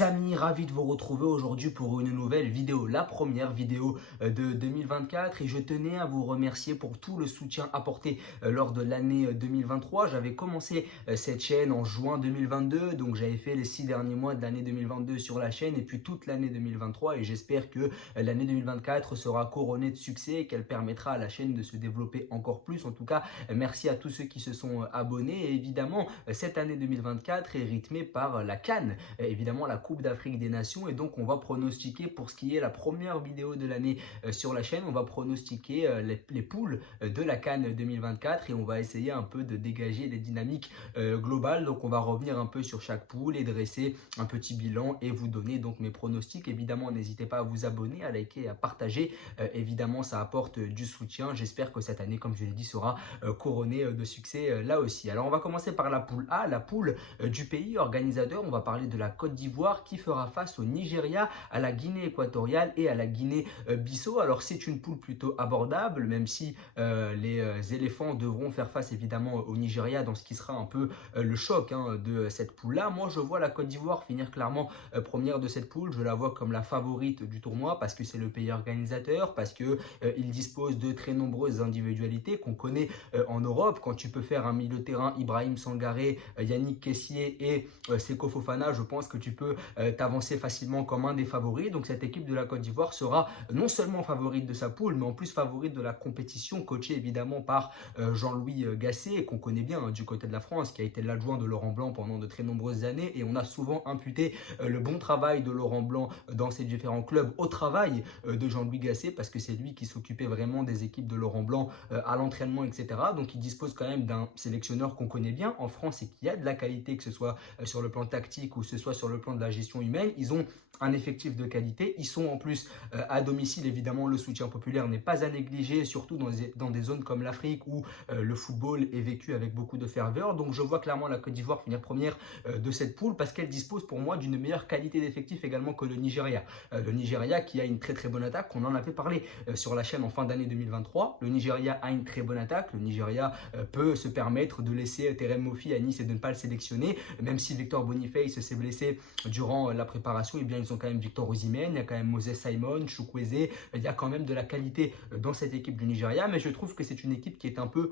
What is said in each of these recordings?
Les amis, ravi de vous retrouver aujourd'hui pour une nouvelle vidéo, la première vidéo de 2024 et je tenais à vous remercier pour tout le soutien apporté lors de l'année 2023. J'avais commencé cette chaîne en juin 2022, donc j'avais fait les 6 derniers mois de l'année 2022 sur la chaîne et puis toute l'année 2023 et j'espère que l'année 2024 sera couronnée de succès et qu'elle permettra à la chaîne de se développer encore plus. En tout cas, merci à tous ceux qui se sont abonnés et évidemment, cette année 2024 est rythmée par la CAN, évidemment la Coupe d'Afrique des Nations, et donc on va pronostiquer pour ce qui est la première vidéo de l'année sur la chaîne, on va pronostiquer les poules de la CAN 2024 et on va essayer un peu de dégager les dynamiques globales. Donc on va revenir un peu sur chaque poule et dresser un petit bilan et vous donner donc mes pronostics. Évidemment, n'hésitez pas à vous abonner, à liker, à partager. Évidemment, ça apporte du soutien. J'espère que cette année, comme je l'ai dit, sera couronnée de succès là aussi. Alors on va commencer par la poule A, la poule du pays organisateur. On va parler de la Côte d'Ivoire qui fera face au Nigeria, à la Guinée équatoriale et à la Guinée-Bissau. Alors c'est une poule plutôt abordable, même si les éléphants devront faire face évidemment au Nigeria dans ce qui sera un peu le choc de cette poule-là. Moi je vois la Côte d'Ivoire finir clairement première de cette poule. Je la vois comme la favorite du tournoi parce que c'est le pays organisateur, parce que il dispose de très nombreuses individualités qu'on connaît en Europe. Quand tu peux faire un milieu de terrain, Ibrahim Sangaré, Yannick Kessié et Seko Fofana, je pense que tu peux t'avancer facilement comme un des favoris. Donc cette équipe de la Côte d'Ivoire sera non seulement favorite de sa poule, mais en plus favorite de la compétition, coachée évidemment par Jean-Louis Gasset, qu'on connaît bien du côté de la France, qui a été l'adjoint de Laurent Blanc pendant de très nombreuses années. Et on a souvent imputé le bon travail de Laurent Blanc dans ces différents clubs au travail de Jean-Louis Gasset, parce que c'est lui qui s'occupait vraiment des équipes de Laurent Blanc à l'entraînement, etc. Donc il dispose quand même d'un sélectionneur qu'on connaît bien en France et qui a de la qualité, que ce soit sur le plan tactique ou que ce soit sur le plan de la gestion humaine. Ils ont un effectif de qualité, ils sont en plus à domicile. Évidemment, le soutien populaire n'est pas à négliger, surtout dans des zones comme l'Afrique où le football est vécu avec beaucoup de ferveur. Donc je vois clairement la Côte d'Ivoire finir première de cette poule parce qu'elle dispose pour moi d'une meilleure qualité d'effectif également que le Nigeria. Le Nigeria qui a une très bonne attaque, on en avait parlé sur la chaîne en fin d'année 2023. Le Nigeria a une très bonne attaque, le Nigeria peut se permettre de laisser Terem Moffi à Nice et de ne pas le sélectionner, même si Victor Boniface s'est blessé durant la préparation. Et bien ils ont quand même Victor Osimhen, il y a quand même Moses Simon, Chukwueze, il y a quand même de la qualité dans cette équipe du Nigeria, mais je trouve que c'est une équipe qui est un peu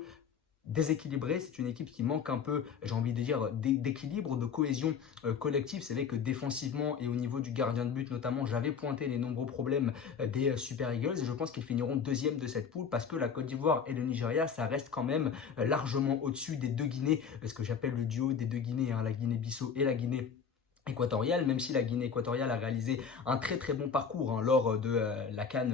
déséquilibrée, c'est une équipe qui manque un peu, j'ai envie de dire, d'équilibre, de cohésion collective. C'est vrai que défensivement et au niveau du gardien de but notamment, j'avais pointé les nombreux problèmes des Super Eagles et je pense qu'ils finiront deuxième de cette poule parce que la Côte d'Ivoire et le Nigeria, ça reste quand même largement au-dessus des deux Guinées, ce que j'appelle le duo des deux Guinées, la Guinée-Bissau et la Guinée équatoriale, même si la Guinée équatoriale a réalisé un très bon parcours lors de la CAN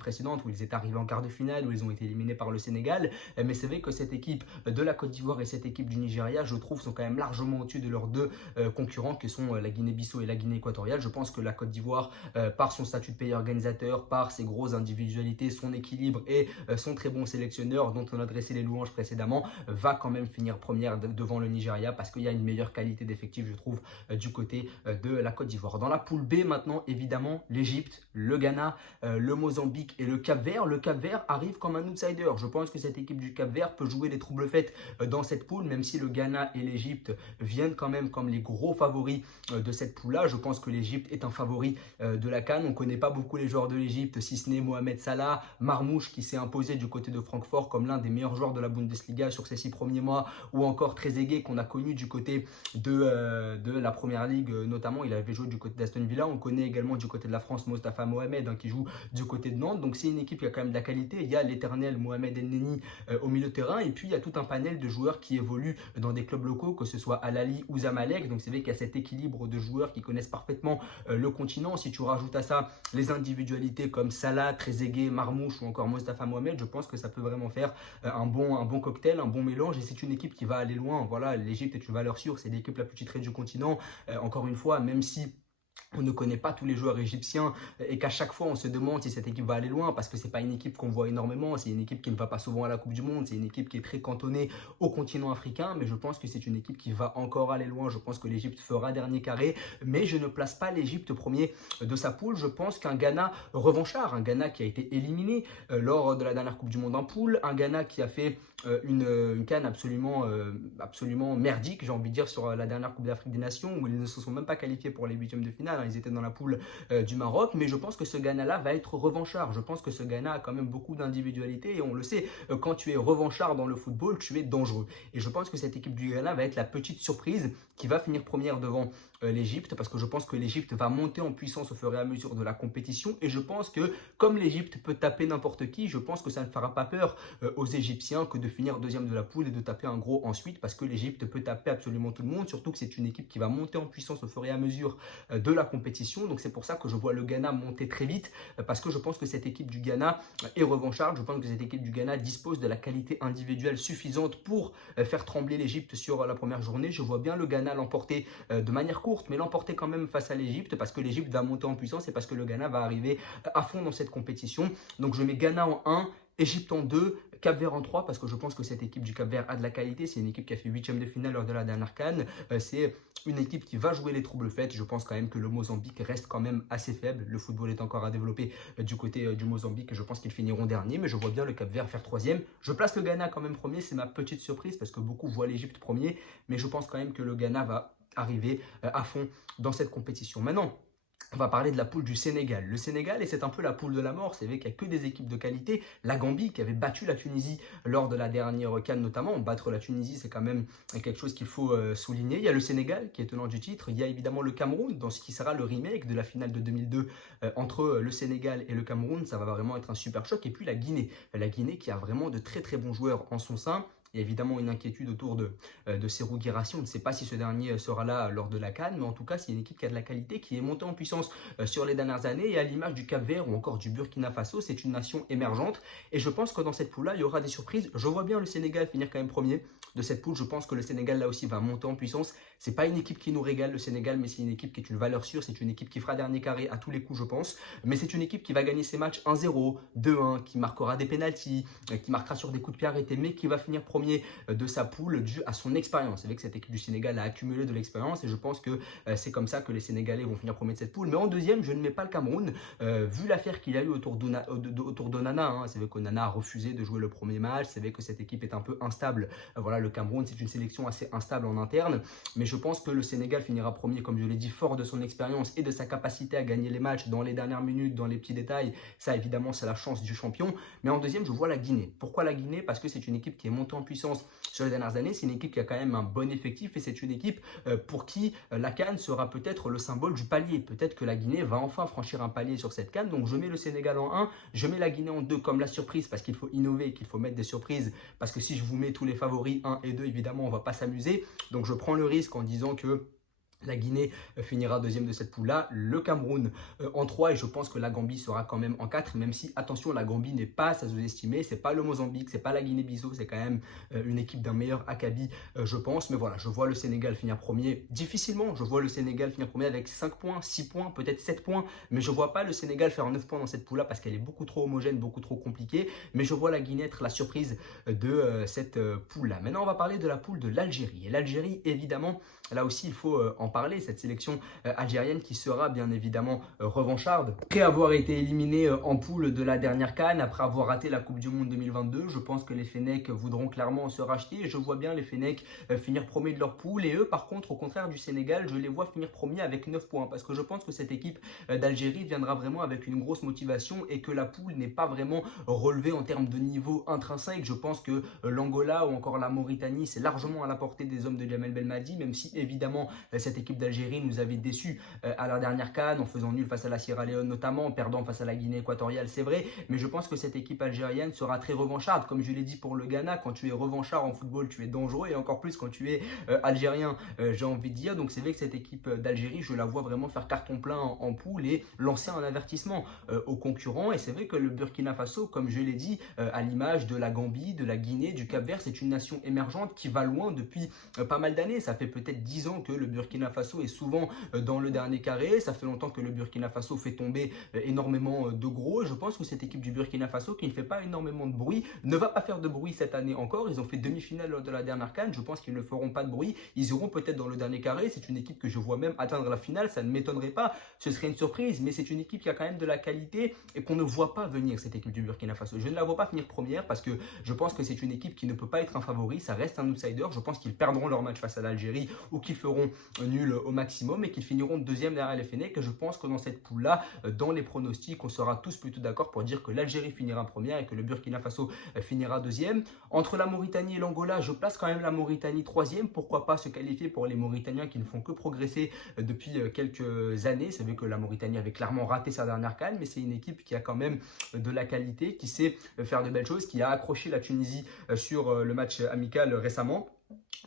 précédente où ils étaient arrivés en quart de finale, où ils ont été éliminés par le Sénégal. Mais c'est vrai que cette équipe de la Côte d'Ivoire et cette équipe du Nigeria, je trouve, sont quand même largement au-dessus de leurs deux concurrents que sont la Guinée-Bissau et la Guinée équatoriale. Je pense que la Côte d'Ivoire, par son statut de pays organisateur, par ses grosses individualités, son équilibre et son très bon sélectionneur dont on a dressé les louanges précédemment, va quand même finir première devant le Nigeria parce qu'il y a une meilleure qualité d'effectif, je trouve, du côté de la Côte d'Ivoire. Dans la poule B maintenant, évidemment, l'Égypte, le Ghana, le Mozambique et le Cap-Vert. Le Cap-Vert arrive comme un outsider. Je pense que cette équipe du Cap-Vert peut jouer les troubles faites dans cette poule, même si le Ghana et l'Égypte viennent quand même comme les gros favoris de cette poule-là. Je pense que l'Égypte est un favori de la CAN. On ne connaît pas beaucoup les joueurs de l'Égypte, si ce n'est Mohamed Salah, Marmouche qui s'est imposé du côté de Francfort comme l'un des meilleurs joueurs de la Bundesliga sur ces 6 premiers mois, ou encore Trezeguet qu'on a connu du côté de la Première Ligue. Notamment, il avait joué du côté d'Aston Villa. On connaît également du côté de la France Mostafa Mohamed qui joue du côté de Nantes. Donc c'est une équipe qui a quand même de la qualité. Il y a l'éternel Mohamed El-Neni au milieu de terrain. Et puis il y a tout un panel de joueurs qui évoluent dans des clubs locaux, que ce soit Al Ahly ou Zamalek. Donc c'est vrai qu'il y a cet équilibre de joueurs qui connaissent parfaitement le continent. Si tu rajoutes à ça les individualités comme Salah, Trezeguet, Marmouche ou encore Mostafa Mohamed, je pense que ça peut vraiment faire un bon cocktail, un bon mélange. Et c'est une équipe qui va aller loin. Voilà, l'Égypte est une valeur sûre. C'est l'équipe la plus titrée du continent. Encore une fois, même si on ne connaît pas tous les joueurs égyptiens et qu'à chaque fois on se demande si cette équipe va aller loin parce que c'est pas une équipe qu'on voit énormément, c'est une équipe qui ne va pas souvent à la Coupe du Monde, c'est une équipe qui est très cantonnée au continent africain, mais je pense que c'est une équipe qui va encore aller loin. Je pense que l'Égypte fera dernier carré, mais je ne place pas l'Égypte premier de sa poule. Je pense qu'un Ghana revanchard, un Ghana qui a été éliminé lors de la dernière Coupe du Monde en poule, un Ghana qui a fait une CAN absolument merdique, j'ai envie de dire, sur la dernière Coupe d'Afrique des Nations, où ils ne se sont même pas qualifiés pour les huitièmes de finale, hein, ils étaient dans la poule du Maroc, mais je pense que ce Ghana-là va être revanchard. Je pense que ce Ghana a quand même beaucoup d'individualité, et on le sait, quand tu es revanchard dans le football, tu es dangereux. Et je pense que cette équipe du Ghana va être la petite surprise qui va finir première devant l'Égypte, parce que je pense que l'Égypte va monter en puissance au fur et à mesure de la compétition, et je pense que comme l'Égypte peut taper n'importe qui, je pense que ça ne fera pas peur aux Égyptiens que de finir deuxième de la poule et de taper un gros ensuite, parce que l'Égypte peut taper absolument tout le monde, surtout que c'est une équipe qui va monter en puissance au fur et à mesure de la compétition. Donc c'est pour ça que je vois le Ghana monter très vite, parce que je pense que cette équipe du Ghana est revancharde. Je pense que cette équipe du Ghana dispose de la qualité individuelle suffisante pour faire trembler l'Égypte sur la première journée. Je vois bien le Ghana l'emporter de manière courte, mais l'emporter quand même face à l'Égypte, parce que l'Égypte va monter en puissance et parce que le Ghana va arriver à fond dans cette compétition. Donc je mets Ghana en 1, Égypte en 2, Cap-Vert en 3, parce que je pense que cette équipe du Cap-Vert a de la qualité. C'est une équipe qui a fait huitième de finale lors de la dernière CAN. C'est une équipe qui va jouer les troubles faits. Je pense quand même que le Mozambique reste quand même assez faible. Le football est encore à développer du côté du Mozambique et je pense qu'ils finiront dernier, mais je vois bien le Cap-Vert faire troisième. Je place le Ghana quand même premier, c'est ma petite surprise parce que beaucoup voient l'Égypte premier, mais je pense quand même que le Ghana va arriver à fond dans cette compétition. Maintenant, on va parler de la poule du Sénégal. Le Sénégal, et c'est un peu la poule de la mort, c'est vrai qu'il n'y a que des équipes de qualité. La Gambie qui avait battu la Tunisie lors de la dernière CAN notamment. Battre la Tunisie, c'est quand même quelque chose qu'il faut souligner. Il y a le Sénégal qui est tenant du titre. Il y a évidemment le Cameroun dans ce qui sera le remake de la finale de 2002 entre le Sénégal et le Cameroun. Ça va vraiment être un super choc. Et puis la Guinée. La Guinée qui a vraiment de très très bons joueurs en son sein. Il y a évidemment une inquiétude autour de Serhou Guirassy. On ne sait pas si ce dernier sera là lors de la CAN, mais en tout cas, c'est une équipe qui a de la qualité, qui est montée en puissance sur les dernières années. Et à l'image du Cap-Vert ou encore du Burkina Faso, c'est une nation émergente. Et je pense que dans cette poule-là, il y aura des surprises. Je vois bien le Sénégal finir quand même premier de cette poule. Je pense que le Sénégal, là aussi, va monter en puissance. C'est pas une équipe qui nous régale, le Sénégal, mais c'est une équipe qui est une valeur sûre. C'est une équipe qui fera dernier carré à tous les coups, je pense. Mais c'est une équipe qui va gagner ses matchs 1-0, 2-1, qui marquera des pénaltys, qui marquera sur des coups de pied arrêtés, mais qui va finir premier de sa poule dû à son expérience. C'est vrai que cette équipe du Sénégal a accumulé de l'expérience et je pense que c'est comme ça que les Sénégalais vont finir premier de cette poule. Mais en deuxième, je ne mets pas le Cameroun. Vu l'affaire qu'il y a eu autour d'Onana, hein, c'est vrai qu'Onana a refusé de jouer le premier match. C'est vrai que cette équipe est un peu instable. Voilà, le Cameroun, c'est une sélection assez instable en interne. Mais je pense que le Sénégal finira premier, comme je l'ai dit, fort de son expérience et de sa capacité à gagner les matchs dans les dernières minutes, dans les petits détails. Ça, évidemment, c'est la chance du champion. Mais en deuxième, je vois la Guinée. Pourquoi la Guinée? Parce que c'est une équipe qui est montée en puissance sur les dernières années. C'est une équipe qui a quand même un bon effectif et c'est une équipe pour qui la CAN sera peut-être le symbole du palier. Peut-être que la Guinée va enfin franchir un palier sur cette CAN. Donc je mets le Sénégal en 1, je mets la Guinée en 2 comme la surprise parce qu'il faut innover, qu'il faut mettre des surprises. Parce que si je vous mets tous les favoris 1 et 2, évidemment, on ne va pas s'amuser. Donc je prends le risque en disant que la Guinée finira deuxième de cette poule-là, le Cameroun en 3 et je pense que la Gambie sera quand même en 4, même si, attention, la Gambie n'est pas à sous-estimer, c'est pas le Mozambique, c'est pas la Guinée-Bissau, c'est quand même une équipe d'un meilleur acabit, je pense. Mais voilà, je vois le Sénégal finir premier, difficilement, je vois le Sénégal finir premier avec 5 points, 6 points, peut-être 7 points, mais je vois pas le Sénégal faire 9 points dans cette poule-là parce qu'elle est beaucoup trop homogène, beaucoup trop compliquée, mais je vois la Guinée être la surprise de cette poule-là. Maintenant, on va parler de la poule de l'Algérie. Et l'Algérie, évidemment, là aussi, il faut en parler, cette sélection algérienne qui sera bien évidemment revancharde. Après avoir été éliminée en poule de la dernière CAN, après avoir raté la Coupe du Monde 2022, je pense que les Fennecs voudront clairement se racheter. Et je vois bien les Fennecs finir premier de leur poule. Et eux, par contre, au contraire du Sénégal, je les vois finir premier avec 9 points. Parce que je pense que cette équipe d'Algérie viendra vraiment avec une grosse motivation et que la poule n'est pas vraiment relevée en termes de niveau intrinsèque. Je pense que l'Angola ou encore la Mauritanie, c'est largement à la portée des hommes de Djamel Belmadi, même si évidemment cette équipe d'Algérie nous avait déçus à la dernière CAN en faisant nul face à la Sierra Leone notamment, en perdant face à la Guinée équatoriale, c'est vrai, mais je pense que cette équipe algérienne sera très revancharde. Comme je l'ai dit pour le Ghana, quand tu es revanchard en football, tu es dangereux et encore plus quand tu es algérien, j'ai envie de dire. Donc c'est vrai que cette équipe d'Algérie, je la vois vraiment faire carton plein en poule et lancer un avertissement aux concurrents. Et c'est vrai que le Burkina Faso, comme je l'ai dit, à l'image de la Gambie, de la Guinée, du Cap-Vert, c'est une nation émergente qui va loin depuis pas mal d'années. Ça fait peut-être 10 ans que le Burkina Burkina Faso est souvent dans le dernier carré. Ça fait longtemps que le Burkina Faso fait tomber énormément de gros. Je pense que cette équipe du Burkina Faso, qui ne fait pas énormément de bruit, ne va pas faire de bruit cette année encore. Ils ont fait demi-finale lors de la dernière CAN. Je pense qu'ils ne feront pas de bruit. Ils iront peut-être dans le dernier carré. C'est une équipe que je vois même atteindre la finale. Ça ne m'étonnerait pas. Ce serait une surprise, mais c'est une équipe qui a quand même de la qualité et qu'on ne voit pas venir, cette équipe du Burkina Faso. Je ne la vois pas finir première parce que je pense que c'est une équipe qui ne peut pas être un favori. Ça reste un outsider. Je pense qu'ils perdront leur match face à l'Algérie ou qu'ils feront nul au maximum et qu'ils finiront deuxième derrière les Fennecs. Et je pense que dans cette poule-là, dans les pronostics, on sera tous plutôt d'accord pour dire que l'Algérie finira première et que le Burkina Faso finira deuxième. Entre la Mauritanie et l'Angola, je place quand même la Mauritanie troisième. Pourquoi pas se qualifier pour les Mauritaniens qui ne font que progresser depuis quelques années. C'est vrai que la Mauritanie avait clairement raté sa dernière CAN, mais c'est une équipe qui a quand même de la qualité, qui sait faire de belles choses, qui a accroché la Tunisie sur le match amical récemment.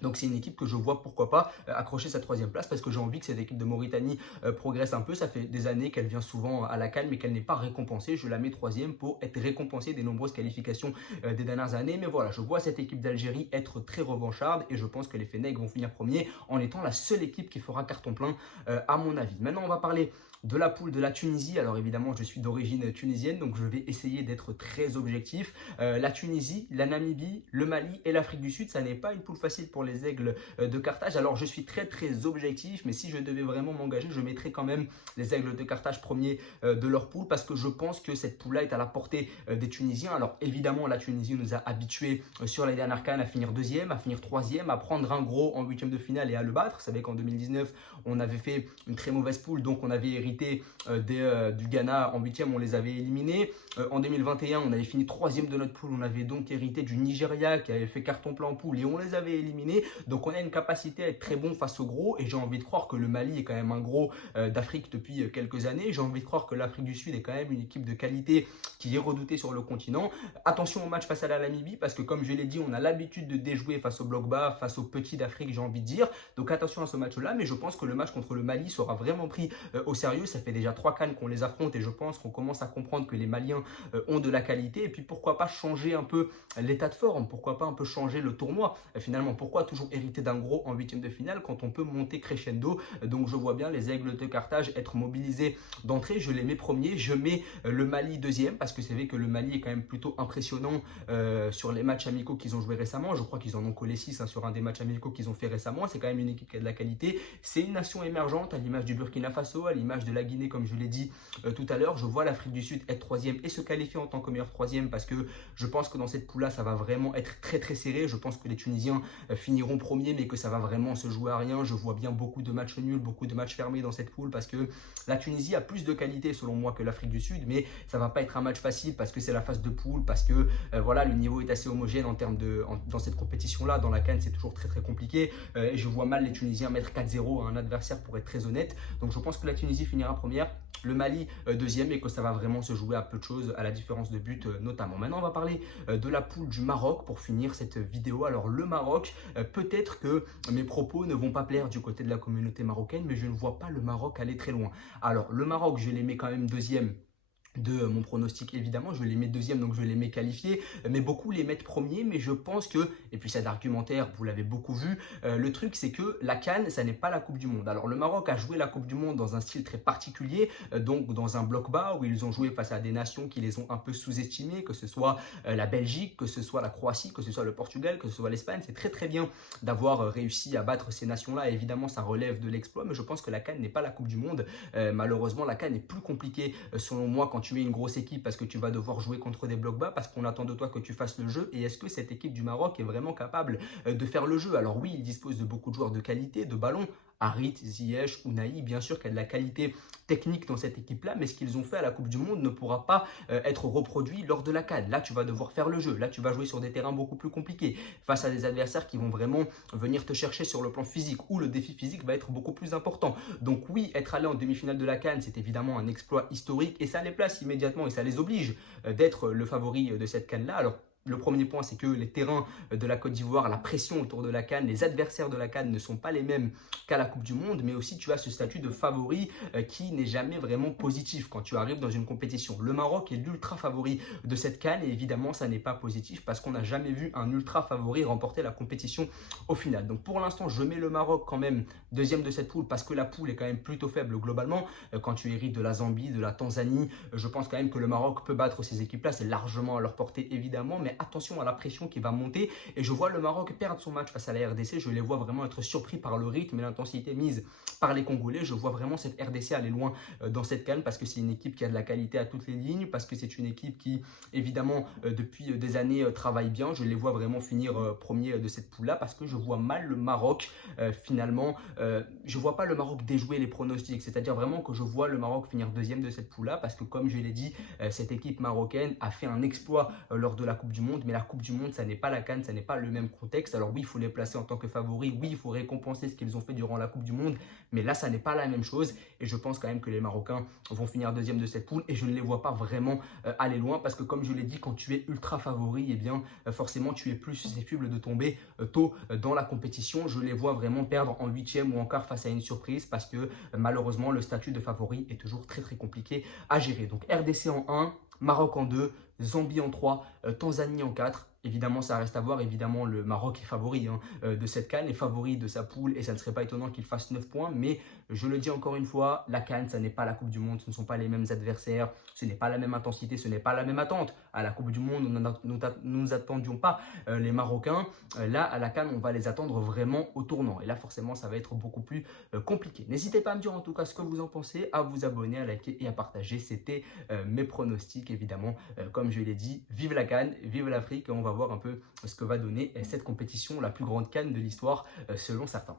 Donc c'est une équipe que je vois pourquoi pas accrocher sa troisième place parce que j'ai envie que cette équipe de Mauritanie progresse un peu. Ça fait des années qu'elle vient souvent à la CAN mais qu'elle n'est pas récompensée. Je la mets troisième pour être récompensée des nombreuses qualifications des dernières années. Mais voilà, je vois cette équipe d'Algérie être très revancharde et je pense que les Fennecs vont finir premier en étant la seule équipe qui fera carton plein à mon avis. Maintenant on va parler de la poule de la Tunisie. Alors évidemment je suis d'origine tunisienne donc je vais essayer d'être très objectif. La Tunisie, la Namibie, le Mali et l'Afrique du Sud, ça n'est pas une poule facile pour les Aigles de Carthage. Alors je suis très objectif, mais si je devais vraiment m'engager, je mettrais quand même les Aigles de Carthage premiers de leur poule parce que je pense que cette poule-là est à la portée des Tunisiens. Alors évidemment la Tunisie nous a habitués sur les dernières CAN à finir deuxième, à finir troisième, à prendre un gros en huitième de finale et à le battre. Vous savez qu'en 2019 on avait fait une très mauvaise poule, donc on avait hérité du Ghana en huitième, on les avait éliminés. En 2021 on avait fini troisième de notre poule, on avait donc hérité du Nigeria qui avait fait carton plein en poule et on les avait éliminés. Donc on a une capacité à être très bon face aux gros et j'ai envie de croire que le Mali est quand même un gros d'Afrique depuis quelques années. J'ai envie de croire que l'Afrique du Sud est quand même une équipe de qualité qui est redoutée sur le continent. Attention au match face à la Namibie parce que comme je l'ai dit, on a l'habitude de déjouer face au bloc bas, face aux petits d'Afrique, j'ai envie de dire. Donc attention à ce match-là, mais je pense que le match contre le Mali sera vraiment pris au sérieux. Ça fait déjà 3 CAN qu'on les affronte et je pense qu'on commence à comprendre que les Maliens ont de la qualité. Et puis pourquoi pas changer un peu l'état de forme, pourquoi pas un peu changer le tournoi. Finalement, pourquoi toujours hériter d'un gros en huitième de finale quand on peut monter crescendo. Donc je vois bien les Aigles de Carthage être mobilisés d'entrée. Je les mets premiers, je mets le Mali deuxième parce que c'est vrai que le Mali est quand même plutôt impressionnant sur les matchs amicaux qu'ils ont joué récemment. Je crois qu'ils en ont collé 6 sur un des matchs amicaux qu'ils ont fait récemment. C'est quand même une équipe qui a de la qualité. C'est une nation émergente à l'image du Burkina Faso, à l'image de la Guinée comme je l'ai dit tout à l'heure. Je vois l'Afrique du Sud être troisième et se qualifier en tant que meilleur troisième parce que je pense que dans cette poule-là, ça va vraiment être très serré. Je pense que les Tunisiens finiront premiers mais que ça va vraiment se jouer à rien. Je vois bien beaucoup de matchs nuls, beaucoup de matchs fermés dans cette poule parce que la Tunisie a plus de qualité selon moi que l'Afrique du Sud, mais ça va pas être un match facile parce que c'est la phase de poule, parce que voilà, le niveau est assez homogène en termes dans cette compétition-là. Dans la CAN, c'est toujours très compliqué et je vois mal les Tunisiens mettre 4-0 à un adversaire pour être très honnête. Donc je pense que la Tunisie finira première, le Mali deuxième et que ça va vraiment se jouer à peu de choses, à la différence de but notamment. Maintenant, on va parler de la poule du Maroc pour finir cette vidéo. Alors le Maroc, peut-être que mes propos ne vont pas plaire du côté de la communauté marocaine, mais je ne vois pas le Maroc aller très loin. Alors le Maroc, je les mets quand même deuxième de mon pronostic évidemment, je les mets deuxième donc je les mets qualifiés, mais beaucoup les mettent premiers, mais je pense que, et puis cet argumentaire vous l'avez beaucoup vu, le truc c'est que la CAN ça n'est pas la Coupe du Monde. Alors le Maroc a joué la Coupe du Monde dans un style très particulier, donc dans un bloc bas où ils ont joué face à des nations qui les ont un peu sous-estimées, que ce soit la Belgique, que ce soit la Croatie, que ce soit le Portugal, que ce soit l'Espagne. C'est très bien d'avoir réussi à battre ces nations-là, évidemment ça relève de l'exploit, mais je pense que la CAN n'est pas la Coupe du Monde. Malheureusement la CAN est plus compliquée selon moi quand tu es une grosse équipe parce que tu vas devoir jouer contre des blocs bas, parce qu'on attend de toi que tu fasses le jeu. Et est-ce que cette équipe du Maroc est vraiment capable de faire le jeu? Alors oui, il dispose de beaucoup de joueurs de qualité, de ballon. Harit, Ziyech, Ounahi, bien sûr qu'il y a de la qualité technique dans cette équipe-là, mais ce qu'ils ont fait à la Coupe du Monde ne pourra pas être reproduit lors de la CAN. Là, tu vas devoir faire le jeu. Là, tu vas jouer sur des terrains beaucoup plus compliqués, face à des adversaires qui vont vraiment venir te chercher sur le plan physique, où le défi physique va être beaucoup plus important. Donc oui, être allé en demi-finale de la CAN, c'est évidemment un exploit historique, et ça les place immédiatement, et ça les oblige d'être le favori de cette CAN-là. Alors, Le premier point, c'est que les terrains de la Côte d'Ivoire, la pression autour de la CAN, les adversaires de la CAN ne sont pas les mêmes qu'à la Coupe du Monde, mais aussi tu as ce statut de favori qui n'est jamais vraiment positif quand tu arrives dans une compétition. Le Maroc est l'ultra favori de cette CAN et évidemment, ça n'est pas positif parce qu'on n'a jamais vu un ultra favori remporter la compétition au final. Donc pour l'instant, je mets le Maroc quand même deuxième de cette poule parce que la poule est quand même plutôt faible globalement. Quand tu hérites de la Zambie, de la Tanzanie, je pense quand même que le Maroc peut battre ces équipes-là. C'est largement à leur portée évidemment, mais attention à la pression qui va monter et je vois le Maroc perdre son match face à la RDC. Je les vois vraiment être surpris par le rythme et l'intensité mise par les Congolais. Je vois vraiment cette RDC aller loin dans cette CAN parce que c'est une équipe qui a de la qualité à toutes les lignes, parce que c'est une équipe qui évidemment depuis des années travaille bien. Je les vois vraiment finir premier de cette poule-là parce que je vois mal le Maroc finalement. Je vois pas le Maroc déjouer les pronostics, c'est-à-dire vraiment que je vois le Maroc finir deuxième de cette poule-là parce que comme je l'ai dit, cette équipe marocaine a fait un exploit lors de la Coupe du Monde, mais la Coupe du Monde, ça n'est pas la CAN, ça n'est pas le même contexte. Alors oui, il faut les placer en tant que favoris, oui, il faut récompenser ce qu'ils ont fait durant la Coupe du Monde, mais là, ça n'est pas la même chose et je pense quand même que les Marocains vont finir deuxième de cette poule et je ne les vois pas vraiment aller loin parce que comme je l'ai dit, quand tu es ultra favori, eh bien forcément, tu es plus susceptible de tomber tôt dans la compétition. Je les vois vraiment perdre en huitième ou en quart face à une surprise parce que malheureusement, le statut de favori est toujours très très compliqué à gérer. Donc RDC en 1, Maroc en 2, Zambie en 3, Tanzanie en 4. Évidemment, ça reste à voir. Évidemment, le Maroc est favori de cette CAN, est favori de sa poule et ça ne serait pas étonnant qu'il fasse 9 points. Mais je le dis encore une fois, la CAN, ça n'est pas la Coupe du Monde, ce ne sont pas les mêmes adversaires, ce n'est pas la même intensité, ce n'est pas la même attente. À la Coupe du Monde, nous n'attendions pas les Marocains. Là, à la CAN, on va les attendre vraiment au tournant. Et là, forcément, ça va être beaucoup plus compliqué. N'hésitez pas à me dire en tout cas ce que vous en pensez, à vous abonner, à liker et à partager. C'était mes pronostics, évidemment. Comme je l'ai dit, vive la CAN, vive l'Afrique et on va voir un peu ce que va donner cette compétition, la plus grande CAN de l'histoire selon certains.